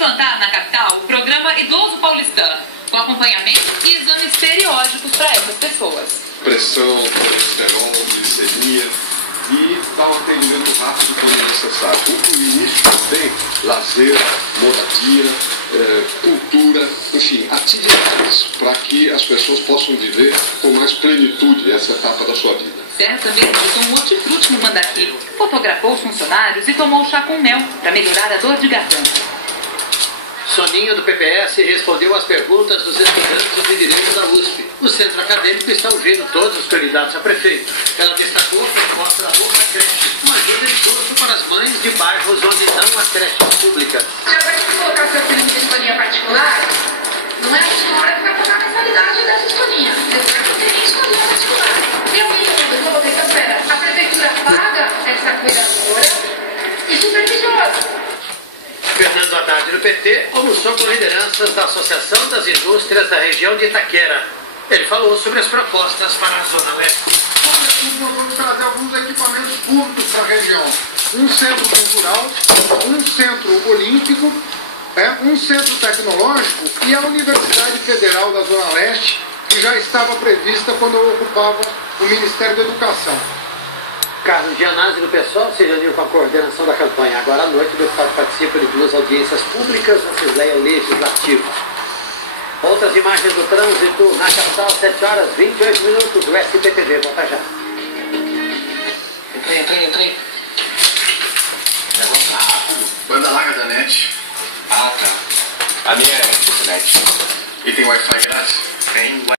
implantar na capital o programa Idoso Paulistano, com acompanhamento e exames periódicos para essas pessoas. Pressão, colesterol, glicemia e dar um atendimento rápido quando necessário. Incluir isso também lazer, moradia, cultura, enfim, atividades para que as pessoas possam viver com mais plenitude essa etapa da sua vida. Serra também usou um hortifruti no mandativo, fotografou os funcionários e tomou chá com mel para melhorar a dor de garganta. Soninho, do PPS, respondeu às perguntas dos estudantes de Direito da USP. O centro acadêmico está ouvindo todos os candidatos a prefeito. Ela destacou a proposta da Boca Creche, uma ajuda em custo para as mães de bairros onde não há creche pública. Já vai colocar seu filho em escolinha particular, não é a senhora que vai pagar a mensalidade dessa escolinha. Você não tem escolinha particular. Eu coloquei essa espera. A prefeitura paga essa cuidadora e supervisora. Fernando Haddad, do PT, almoçou com lideranças da Associação das Indústrias da região de Itaquera. Ele falou sobre as propostas para a Zona Leste. Sobretudo, nós vamos trazer alguns equipamentos públicos para a região. Um centro cultural, um centro olímpico, um centro tecnológico e a Universidade Federal da Zona Leste, que já estava prevista quando eu ocupava o Ministério da Educação. Carlos Gianazzi, do PSOL, se reuniu com a coordenação da campanha. Agora à noite, o deputado participa de 2 audiências públicas na Assembleia Legislativa. Outras imagens do trânsito na capital, 7h28, o SPTV. Volta já. Entrei. Negócio rápido. Banda larga da net. Ah, tá. A minha é internet. E tem Wi-Fi grátis?